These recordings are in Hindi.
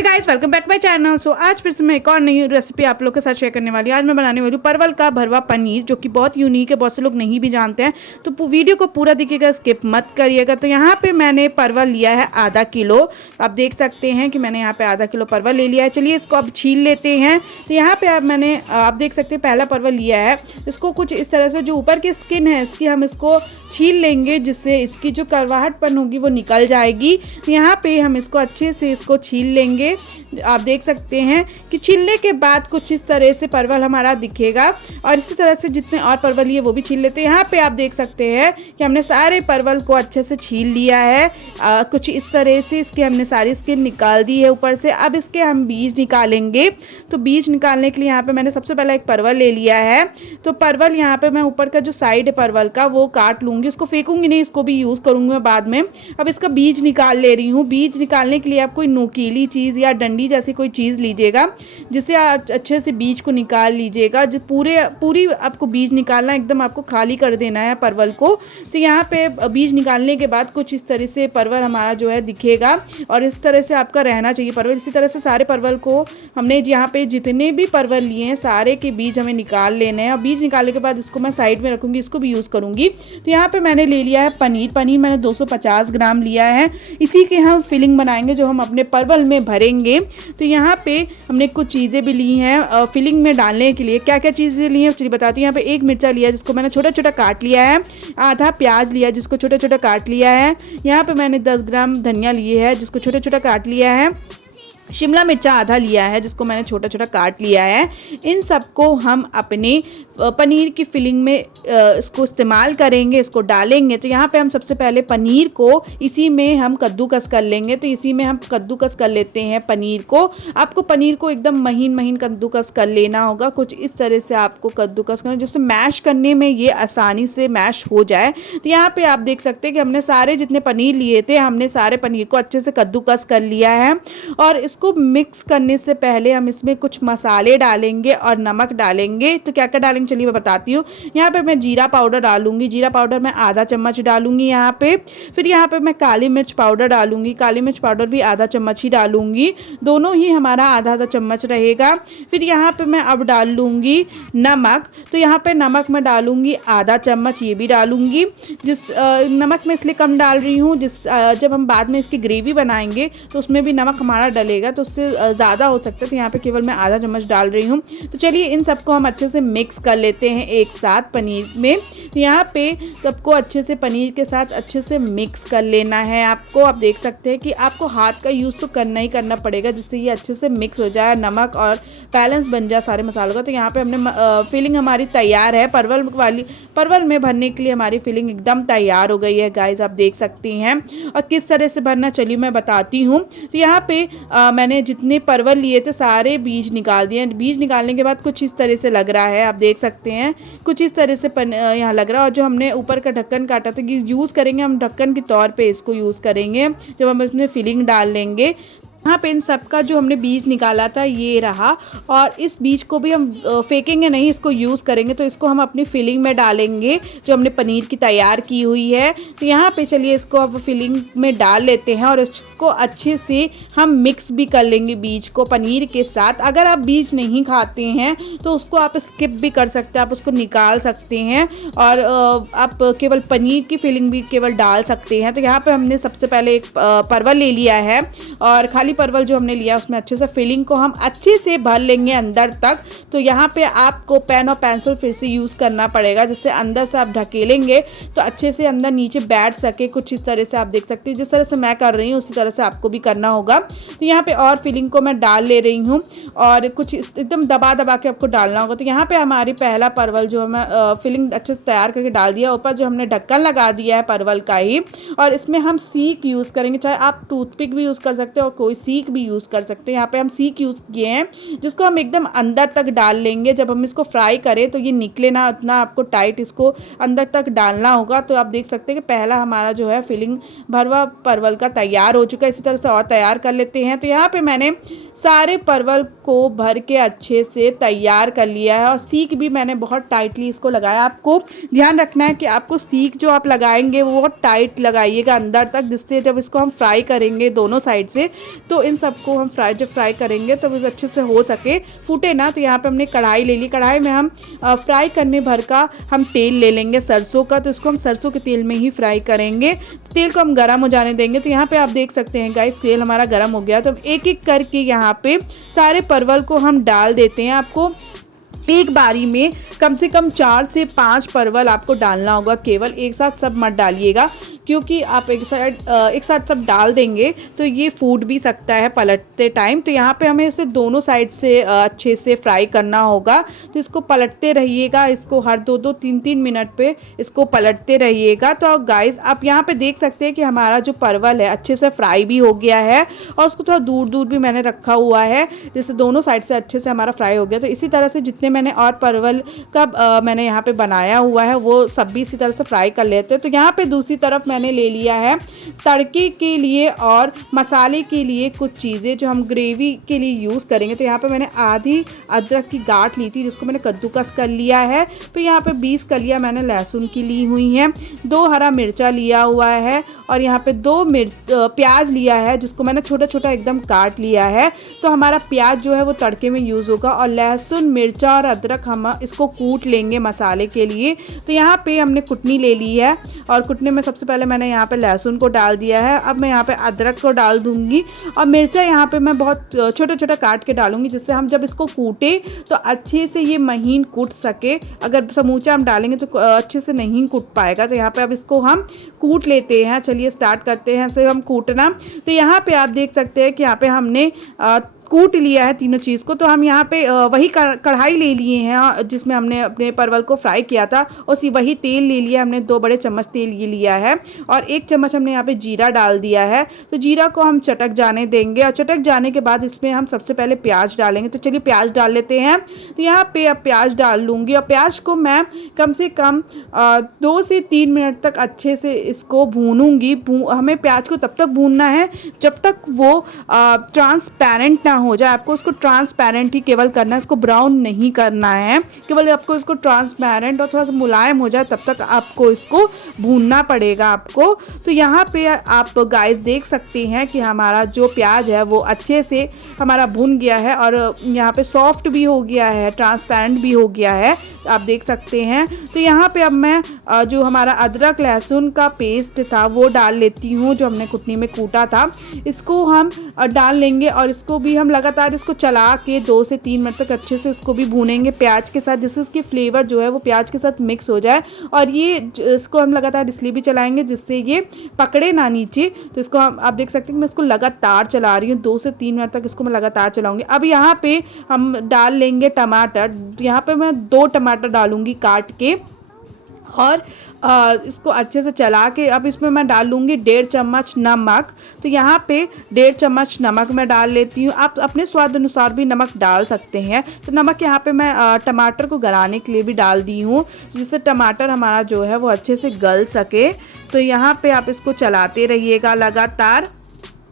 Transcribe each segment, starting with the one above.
Hey guys, welcome back my channel. So आज फिर से मैं एक और नई रेसिपी आप लोग के साथ शेयर करने वाली हूँ। आज मैं बनाने वाली हूँ परवल का भरवा पनीर, जो कि बहुत यूनिक है, बहुत से लोग नहीं भी जानते हैं। तो वीडियो को पूरा देखिएगा, स्किप मत करिएगा। तो यहाँ पे मैंने परवल लिया है आधा किलो। आप देख सकते हैं कि मैंने यहाँ पे आधा किलो परवल ले लिया है। चलिए इसको अब छील लेते हैं। तो यहाँ पे आप देख सकते हैं पहला परवल लिया है। इसको कुछ इस तरह से जो ऊपर की स्किन है इसकी हम इसको छील लेंगे, जिससे इसकी जो करवाहटपन होगी वो निकल जाएगी। तो यहाँ पे हम इसको अच्छे से इसको छील लेंगे। आप देख सकते हैं कि छीलने के बाद कुछ इस तरह से परवल हमारा दिखेगा, और इसी तरह से जितने और परवल लिए वो भी छील लेते हैं। यहाँ पे आप देख सकते हैं कि हमने सारे परवल को अच्छे से छील लिया है। कुछ इस तरह से इसके हमने सारी स्किन निकाल दी है ऊपर से। अब इसके हम बीज निकालेंगे। तो बीज निकालने के लिए यहाँ पे मैंने सबसे पहले एक परवल ले लिया है। तो परवल यहाँ पे मैं ऊपर का जो साइड है परवल का वो काट लूँगी। इसको फेंकूंगी नहीं, इसको भी यूज़ करूँगी मैं बाद में। अब इसका बीज निकाल ले रही हूँ। बीज निकालने के लिए आप कोई नोकीली चीज़ या डंडी जैसी कोई चीज़ लीजिएगा, जिससे आप अच्छे से बीज को निकाल लीजिएगा। जो पूरी आपको बीज निकालना, एकदम आपको खाली कर देना है परवल को। तो यहाँ पे बीज निकालने के बाद कुछ इस तरह से परवल हमारा जो है दिखेगा, और इस तरह से आपका रहना चाहिए परवल। इसी तरह से सारे परवल को हमने यहाँ पे जितने भी परवल लिए हैं सारे के बीज हमें निकाल लेने हैं। और बीज निकालने के बाद इसको मैं साइड में रखूँगी, इसको भी यूज़ करूँगी। तो यहाँ पे मैंने ले लिया है पनीर। पनीर मैंने 250 ग्राम लिया है। इसी के हम फिलिंग बनाएंगे जो हम अपने परवल में भरेंगे। तो यहाँ पे हमने कुछ चीज़ें भी ली हैं फिलिंग में डालने के लिए। क्या क्या चीज़ें ली हैं चलिए बताती हूँ। यहाँ पे एक मिर्चा लिया जिसको मैंने छोटा छोटा काट लिया है। आधा प्याज लिया जिसको छोटा छोटा काट लिया है। यहाँ पे मैंने 10 ग्राम धनिया लिए है जिसको छोटा छोटा काट लिया है। शिमला मिर्चा आधा लिया है जिसको मैंने छोटा छोटा काट लिया है। इन सबको हम अपने पनीर की फिलिंग में इसको इस्तेमाल करेंगे, इसको डालेंगे। तो यहाँ पे हम सबसे पहले पनीर को इसी में हम कद्दूकस कर लेंगे। तो इसी में हम कद्दूकस कर लेते हैं पनीर को। आपको पनीर को एकदम महीन महीन कद्दूकस कर लेना होगा। कुछ इस तरह से आपको कद्दूकस करना, जिससे मैश करने में ये आसानी से मैश हो जाए। तो यहाँ पे आप देख सकते हैं कि हमने सारे जितने पनीर लिए थे, हमने सारे पनीर को अच्छे से कद्दूकस कर लिया है। और इसको मिक्स करने से पहले हम इसमें कुछ मसाले डालेंगे और नमक डालेंगे। तो क्या क्या डालेंगे चलिए मैं बताती हूँ। यहाँ पे मैं जीरा पाउडर डालूंगी। जीरा पाउडर मैं आधा चम्मच डालूंगी यहाँ पे। फिर यहाँ पे मैं काली मिर्च पाउडर डालूंगी। काली मिर्च पाउडर भी आधा चम्मच ही डालूंगी, दोनों ही हमारा आधा आधा चम्मच रहेगा। फिर यहाँ पे मैं अब डाल लूँगी नमक। तो यहाँ पे नमक मैं डालूंगी आधा चम्मच, ये भी डालूंगी। नमक मैं इसलिए कम डाल रही हूँ, जब हम बाद में इसकी ग्रेवी बनाएंगे तो उसमें भी नमक हमारा डलेगा, तो उससे ज़्यादा हो सकता है। तो यहाँ पे केवल मैं आधा चम्मच डाल रही हूँ। तो चलिए इन सबको हम अच्छे से मिक्स कर लेते हैं एक साथ पनीर में। तो यहाँ पे सबको अच्छे से पनीर के साथ अच्छे से मिक्स कर लेना है आपको। आप देख सकते हैं कि आपको हाथ का यूज़ तो करना ही करना पड़ेगा, जिससे ये अच्छे से मिक्स हो जाए, नमक और बैलेंस बन जाए सारे मसालों का। तो यहाँ पे हमने फिलिंग हमारी तैयार है। परवल में भरने के लिए हमारी फिलिंग एकदम तैयार हो गई है गाइस, आप देख सकती हैं। और किस तरह से भरना चलिए मैं बताती हूँ। तो यहाँ पे मैंने जितने परवल लिए थे सारे बीज निकाल दिए। बीज निकालने के बाद कुछ इस तरह से लग रहा है, आप देख सकते हैं कुछ इस तरह से यहाँ लग रहा है। और जो हमने ऊपर का ढक्कन काटा था, यूज़ करेंगे हम ढक्कन के तौर पे इसको यूज़ करेंगे जब हम इसमें फिलिंग डाल लेंगे। यहाँ पे इन सब का जो हमने बीज निकाला था ये रहा, और इस बीज को भी हम फेंकेंगे नहीं, इसको यूज़ करेंगे। तो इसको हम अपनी फिलिंग में डालेंगे जो हमने पनीर की तैयार की हुई है। तो यहाँ पे चलिए इसको अब फिलिंग में डाल लेते हैं, और इसको अच्छे से हम मिक्स भी कर लेंगे बीज को पनीर के साथ। अगर आप बीज नहीं खाते हैं तो उसको आप स्किप भी कर सकते हैं, आप उसको निकाल सकते हैं, और आप केवल पनीर की फिलिंग भी केवल डाल सकते हैं। तो यहाँ पर हमने सबसे पहले एक परवल ले लिया है, और खाली परवल जो हमने लिया उसमें अच्छे से फिलिंग को हम अच्छे से भर लेंगे अंदर तक। तो यहाँ पे आपको पेन और पेंसिल फिर से यूज़ करना पड़ेगा, जिससे अंदर से आप ढकेलेंगे तो अच्छे से अंदर नीचे बैठ सके। कुछ इस तरह से आप देख सकते हैं, जिस तरह से मैं कर रही हूँ उसी तरह से आपको भी करना होगा। तो यहाँ पे और फिलिंग को मैं डाल ले रही हूँ, और कुछ एकदम दबा दबा के आपको डालना होगा। तो यहाँ पे हमारी पहला परवल जो मैं फिलिंग अच्छे से तैयार करके डाल दिया। ऊपर जो हमने ढक्कन लगा दिया है परवल का ही, और इसमें हम सीख यूज़ करेंगे। चाहे आप टूथपिक भी यूज़ कर सकते हो और कोई सीख भी यूज़ कर सकते हैं। यहाँ पे हम सीख यूज़ किए हैं, जिसको हम एकदम अंदर तक डाल लेंगे। जब हम इसको फ्राई करें तो ये निकले ना, उतना आपको टाइट इसको अंदर तक डालना होगा। तो आप देख सकते हैं कि पहला हमारा जो है फिलिंग भरवा परवल का तैयार हो चुका है। इसी तरह से और तैयार कर लेते हैं। तो यहाँ पे मैंने सारे परवल को भर के अच्छे से तैयार कर लिया है, और सीख भी मैंने बहुत टाइटली इसको लगाया। आपको ध्यान रखना है कि आपको सीख जो आप लगाएंगे वो बहुत टाइट लगाइएगा अंदर तक, जिससे जब इसको हम फ्राई करेंगे दोनों साइड से तो इन सबको हम जब फ्राई करेंगे तो वो अच्छे से हो सके, फूटे ना। तो यहाँ पे हमने कढ़ाई ले ली, कढ़ाई में हम फ्राई करने भर का हम तेल ले लेंगे सरसों का। तो इसको हम सरसों के तेल में ही फ्राई करेंगे। तेल को हम गर्म हो जाने देंगे। तो यहाँ पे आप देख सकते हैं गाइस, तेल हमारा गर्म हो गया। तो एक एक करके यहाँ पे सारे परवल को हम डाल देते हैं। आपको एक बारी में कम से कम 4 से 5 परवल आपको डालना होगा, केवल एक साथ सब मत डालिएगा, क्योंकि आप एक साथ सब डाल देंगे तो ये फूट भी सकता है पलटते टाइम। तो यहाँ पे हमें इसे दोनों साइड से अच्छे से फ्राई करना होगा। तो इसको पलटते रहिएगा, इसको हर 2-2, 3-3 मिनट पे इसको पलटते रहिएगा। तो गाइस आप यहाँ पे देख सकते हैं कि हमारा जो परवल है अच्छे से फ्राई भी हो गया है, और उसको थोड़ा दूर दूर भी मैंने रखा हुआ है, जिससे दोनों साइड से अच्छे से हमारा फ्राई हो गया। तो इसी तरह से जितने मैंने और परवल का मैंने यहाँ पे बनाया हुआ है वो सब भी इसी तरह से फ्राई कर लेते हैं। तो यहाँ पे दूसरी तरफ मैंने ले लिया है तड़के के लिए और मसाले के लिए कुछ चीज़ें जो हम ग्रेवी के लिए यूज़ करेंगे। तो यहाँ पे मैंने आधी अदरक की गांठ ली थी, जिसको मैंने कद्दूकस कर लिया है। तो यहाँ पे 20 कलियाँ मैंने लहसुन की ली हुई हैं, 2 हरा मिर्चा लिया हुआ है, और यहाँ पे 2 प्याज लिया है, जिसको मैंने छोटा छोटा एकदम काट लिया है। तो हमारा प्याज जो है वो तड़के में यूज़ होगा, और लहसुन, मिर्चा और अदरक हम इसको कूट लेंगे मसाले के लिए। तो यहाँ पे हमने कुटनी ले ली है, और कुटने में सबसे पहले मैंने यहाँ पे लहसुन को डाल दिया है। अब मैं यहाँ पे अदरक को डाल दूँगी, और मिर्चा यहाँ पे मैं बहुत छोटा छोटा काट के डालूँगी, जिससे हम जब इसको कूटे तो अच्छे से ये महीन कूट सके। अगर समूचा हम डालेंगे तो अच्छे से नहीं कूट पाएगा। तो यहाँ पे अब इसको हम कूट लेते हैं। चलिए स्टार्ट करते हैं इसे हम कूटना। तो यहाँ पे आप देख सकते हैं कि यहाँ पे हमने कूट लिया है तीनों चीज़ को। तो हम यहाँ पे वही कढ़ाई ले लिए हैं जिसमें हमने अपने परवल को फ्राई किया था, उसी वही तेल ले लिया हमने, 2 बड़े चम्मच तेल ये लिया है, और 1 चम्मच हमने यहाँ पे जीरा डाल दिया है। तो जीरा को हम चटक जाने देंगे, और चटक जाने के बाद इसमें हम सबसे पहले प्याज डालेंगे। तो चलिए प्याज डाल लेते हैं। तो यहाँ पे अब प्याज डाल लूँगी, और प्याज को मैं कम से कम 2 से 3 मिनट तक अच्छे से इसको भूनूँगी। हमें प्याज को तब तक भूनना है जब तक वो ट्रांसपेरेंट ना हो जाए। आपको उसको ट्रांसपेरेंट ही केवल करना है, इसको ब्राउन नहीं करना है, केवल आपको इसको ट्रांसपेरेंट और थोड़ा सा मुलायम हो जाए तब तक आपको इसको भूनना पड़ेगा आपको। तो यहाँ पे आप गाइस देख सकते हैं कि हमारा जो प्याज है वो अच्छे से हमारा भून गया है, और यहाँ पे सॉफ्ट भी हो गया है, ट्रांसपेरेंट भी हो गया है, आप देख सकते हैं। तो यहाँ पे अब मैं जो हमारा अदरक लहसुन का पेस्ट था वो डाल लेती हूँ, जो हमने कुटनी में कूटा था, इसको हम डाल लेंगे, और इसको भी हम लगातार इसको चला के 2 से 3 मिनट तक अच्छे से इसको भी भूनेंगे प्याज के साथ, जिससे इसकी फ्लेवर जो है वो प्याज के साथ मिक्स हो जाए। और ये इसको हम लगातार इसलिए भी चलाएंगे जिससे ये पकड़े ना नीचे। तो इसको आप देख सकते हैं कि मैं इसको लगातार चला रही हूँ, 2 से 3 मिनट तक इसको मैं लगातार चलाऊंगी। अब यहाँ पे हम डाल लेंगे टमाटर। यहाँ पे मैं 2 टमाटर डालूंगी काट के, और इसको अच्छे से चला के अब इसमें मैं डाल लूँगी 1.5 चम्मच नमक। तो यहाँ पे 1.5 चम्मच नमक मैं डाल लेती हूँ, आप अपने स्वाद अनुसार भी नमक डाल सकते हैं। तो नमक यहाँ पे मैं टमाटर को गलाने के लिए भी डाल दी हूँ, जिससे टमाटर हमारा जो है वो अच्छे से गल सके। तो यहाँ पे आप इसको चलाते रहिएगा लगातार।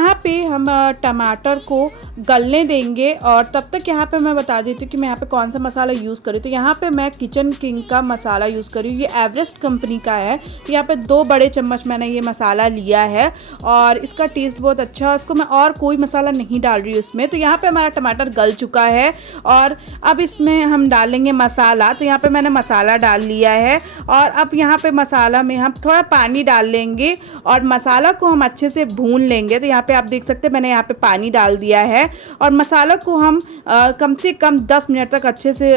यहाँ पे हम टमाटर को गलने देंगे, और तब तक यहाँ पे मैं बता देती हूँ कि मैं यहाँ पे कौन सा मसाला यूज़ करूँ। तो यहाँ पे मैं किचन किंग का मसाला यूज़ करी हूँ, ये एवरेस्ट कंपनी का है। तो यहाँ पे 2 बड़े चम्मच मैंने ये मसाला लिया है, और इसका टेस्ट बहुत अच्छा है। इसको मैं और कोई मसाला नहीं डाल रही हूँ इसमें। तो यहाँ पे हमारा टमाटर गल चुका है, और अब इसमें हम डालेंगे मसाला। तो यहाँ पे मैंने मसाला डाल लिया है, और अब यहाँ पे मसाला में हम थोड़ा पानी डाल लेंगे, और मसाला को हम अच्छे से भून लेंगे। तो यहाँ पे आप देख सकते हैं मैंने यहाँ पे पानी डाल दिया है, और मसाला को हम कम से कम 10 मिनट तक अच्छे से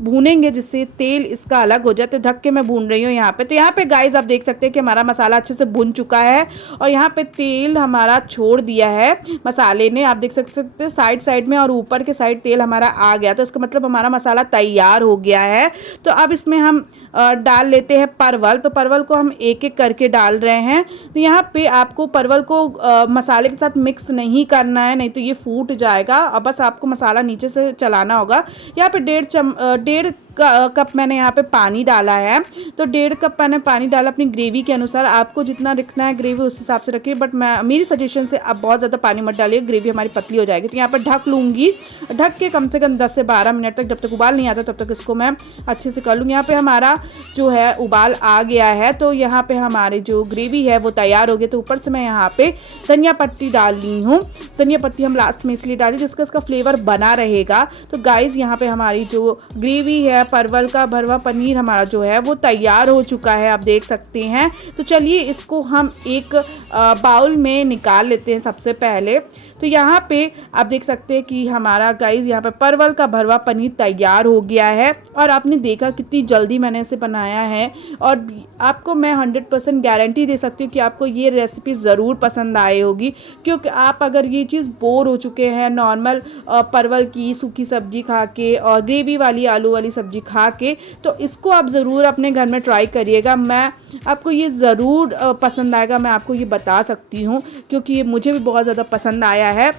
भूनेंगे, जिससे तेल इसका अलग हो जाए। तो ढक के मैं भून रही हूँ यहाँ पे। तो यहाँ पे गाइस आप देख सकते हैं कि हमारा मसाला अच्छे से भुन चुका है, और यहाँ पे तेल हमारा छोड़ दिया है मसाले ने, आप देख सकते हैं साइड साइड में, और ऊपर के साइड तेल हमारा आ गया। तो इसका मतलब हमारा मसाला तैयार हो गया है। तो अब इसमें हम डाल लेते हैं परवल। तो परवल को हम एक एक करके डाल रहे हैं। तो यहाँ पे आपको परवल को मसाले के साथ मिक्स नहीं करना है, नहीं तो ये फूट जाएगा। अब बस आपको मसाला नीचे से चलाना होगा। यहाँ पे 1.5 कप मैंने यहाँ पे पानी डाला है। तो 1.5 कप मैंने पानी डाला अपनी ग्रेवी के अनुसार। आपको जितना रखना है ग्रेवी उस हिसाब से रखिए, बट मेरी सजेशन से आप बहुत ज़्यादा पानी मत डालिए, ग्रेवी हमारी पतली हो जाएगी। तो यहाँ पर ढक लूँगी, ढक के कम से कम 10 से 12 मिनट तक, जब तक उबाल नहीं आता तब तक इसको मैं अच्छे से कर लूँगी। यहाँ पे हमारा जो है उबाल आ गया है। तो यहाँ पे हमारी जो ग्रेवी है वो तैयार हो गई। तो ऊपर से मैं यहाँ पे धनिया पत्ती डाल ली हूँ। धनिया पत्ती हम लास्ट में इसलिए डाली जिसका इसका फ्लेवर बना रहेगा। तो गाइस यहाँ पे हमारी जो ग्रेवी है, परवल का भरवा पनीर हमारा जो है वो तैयार हो चुका है, आप देख सकते हैं। तो चलिए इसको हम एक बाउल में निकाल लेते हैं सबसे पहले। तो यहाँ पे आप देख सकते हैं कि हमारा गाइस यहाँ पे परवल का भरवा पनीर तैयार हो गया है। और आपने देखा कितनी जल्दी मैंने इसे बनाया है, और आपको मैं 100% गारंटी दे सकती हूँ कि आपको ये रेसिपी ज़रूर पसंद आई होगी। क्योंकि आप अगर ये चीज़ बोर हो चुके हैं नॉर्मल परवल की सूखी सब्जी खा के और ग्रेवी वाली आलू वाली सब्जी खा के, तो इसको आप ज़रूर अपने घर में ट्राई करिएगा। मैं आपको ये ज़रूर पसंद आएगा, मैं आपको ये बता सकती हूँ, क्योंकि ये मुझे भी बहुत ज़्यादा पसंद आया है।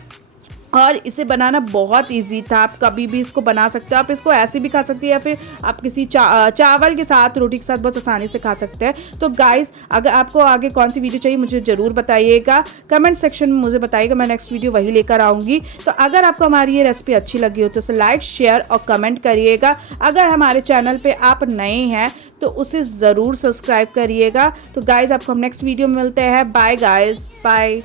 और इसे बनाना बहुत इजी था, आप कभी भी इसको बना सकते हो। आप इसको ऐसे भी खा सकते हैं या फिर आप किसी चावल के साथ, रोटी के साथ बहुत आसानी से खा सकते हैं। तो गाइस अगर आपको आगे कौन सी वीडियो चाहिए मुझे ज़रूर बताइएगा, कमेंट सेक्शन में मुझे बताइएगा, मैं नेक्स्ट वीडियो वही लेकर आऊँगी। तो अगर आपको हमारी ये रेसिपी अच्छी लगी हो तो उसे लाइक, शेयर और कमेंट करिएगा। अगर हमारे चैनल पर आप नए हैं तो उसे ज़रूर सब्सक्राइब करिएगा। तो गाइस आपको हम नेक्स्ट वीडियो में मिलते हैं। Bye guys, bye.